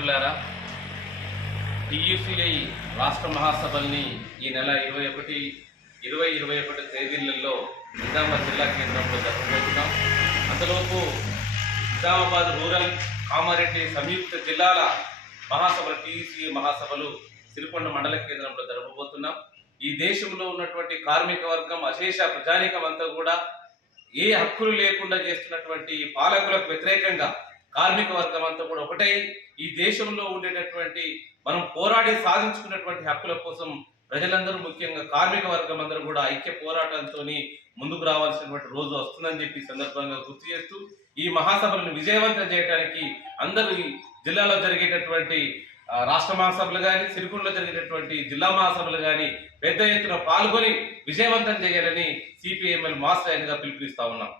మిత్రులారా, టీయూసీఐ రాష్ట్ర మహాసభల్ని ఈ నెల 20-21 తేదీలలో నిజామాబాద్ జిల్లా కేంద్రంలో జరపబోతున్నాం. అంతలోపు నిజామాబాద్ రూరల్, కామారెడ్డి సంయుక్త జిల్లాల మహాసభలు, టీయూసీఐ మహాసభలు సిరికొండ మండల కేంద్రంలో జరపబోతున్నాం. ఈ దేశంలో ఉన్నటువంటి కార్మిక వర్గం, అశేష ప్రజానీకం అంతా కూడా ఏ హక్కులు లేకుండా చేస్తున్నటువంటి పాలకులకు వ్యతిరేకంగా కార్మిక వర్గం అంతా కూడా ఒకటై ఈ దేశంలో ఉండేటటువంటి మనం పోరాడి సాధించుకున్నటువంటి హక్కుల కోసం ప్రజలందరూ, ముఖ్యంగా కార్మిక వర్గం అందరూ కూడా ఐక్య పోరాటంతో ముందుకు రావాల్సినటువంటి రోజు వస్తుందని చెప్పి సందర్భంగా గుర్తు చేస్తూ, ఈ మహాసభలను విజయవంతం చేయడానికి అందరూ ఈ జిల్లాలో జరిగేటటువంటి రాష్ట్ర మహాసభలు కానీ, సిరికొండలో జరిగేటటువంటి జిల్లా మహాసభలు కానీ పెద్ద ఎత్తున పాల్గొని విజయవంతం చేయాలని సిపిఐఎంఎల్ మాస్ గా పిలుపునిస్తా ఉన్నాం.